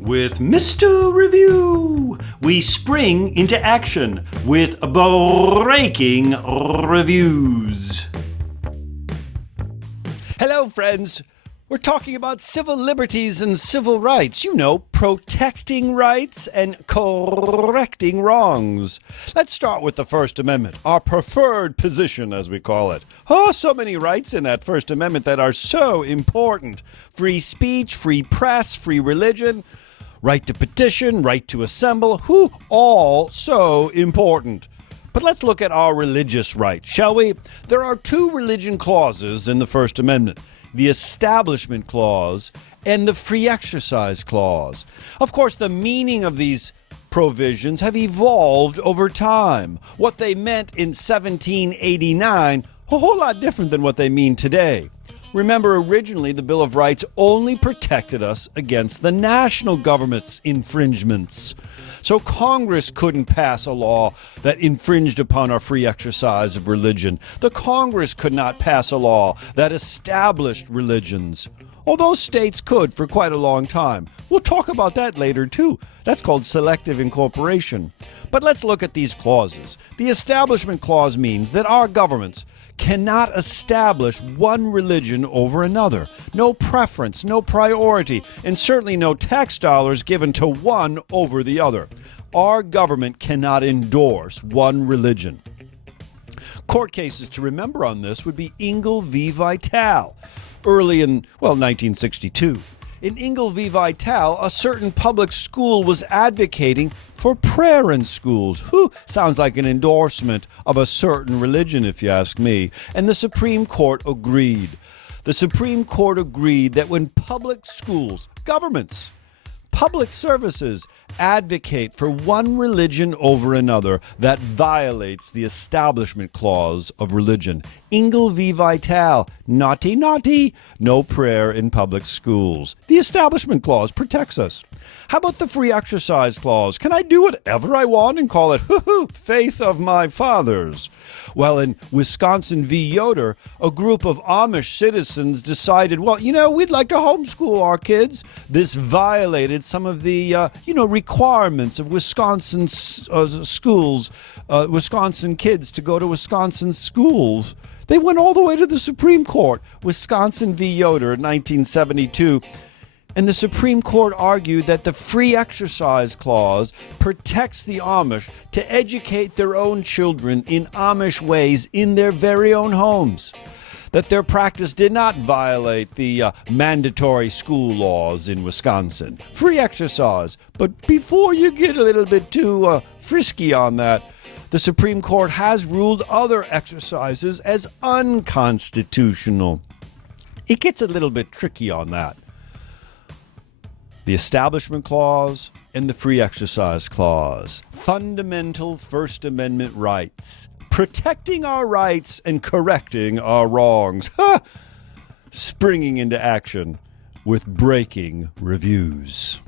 With Mr. Review, we spring into action with breaking reviews. Hello, friends. We're talking about civil liberties and civil rights. You know, protecting rights and correcting wrongs. Let's start with the First Amendment, our preferred position, as we call it. Oh, so many rights in that First Amendment that are so important. Free speech, free press, free religion, right to petition, right to assemble, all so important. But let's look at our religious rights, shall we? There are two religion clauses in the First Amendment: the Establishment Clause and the Free Exercise Clause. Of course, the meaning of these provisions have evolved over time. What they meant in 1789, a whole lot different than what they mean today. Remember, originally the Bill of Rights only protected us against the national government's infringements. So Congress couldn't pass a law that infringed upon our free exercise of religion. The Congress could not pass a law that established religions, although states could for quite a long time. We'll talk about that later, too. That's called selective incorporation. But let's look at these clauses. The Establishment Clause means that our governments cannot establish one religion over another. No preference, no priority, and certainly no tax dollars given to one over the other. Our government cannot endorse one religion. Court cases to remember on this would be Ingle v. Vitale, early in, 1962. In Ingle v. Vitale, a certain public school was advocating for prayer in schools. Sounds like an endorsement of a certain religion, if you ask me. And the Supreme Court agreed. The Supreme Court agreed that when public schools, governments, public services advocate for one religion over another, that violates the Establishment Clause of religion. Ingle v. Vitale, naughty, naughty, no prayer in public schools. The Establishment Clause protects us. How about the Free Exercise Clause? Can I do whatever I want and call it faith of my fathers? Well, in Wisconsin v. Yoder, a group of Amish citizens decided, we'd like to homeschool our kids. This violated some of the, requirements of Wisconsin schools, Wisconsin kids to go to Wisconsin schools. They went all the way to the Supreme Court, Wisconsin v. Yoder in 1972. And the Supreme Court argued that the Free Exercise Clause protects the Amish to educate their own children in Amish ways in their very own homes. That their practice did not violate the mandatory school laws in Wisconsin. Free exercise. But before you get a little bit too frisky on that, the Supreme Court has ruled other exercises as unconstitutional. It gets a little bit tricky on that. The Establishment Clause and the Free Exercise Clause. Fundamental First Amendment rights. Protecting our rights and correcting our wrongs. Springing into action with breaking reviews.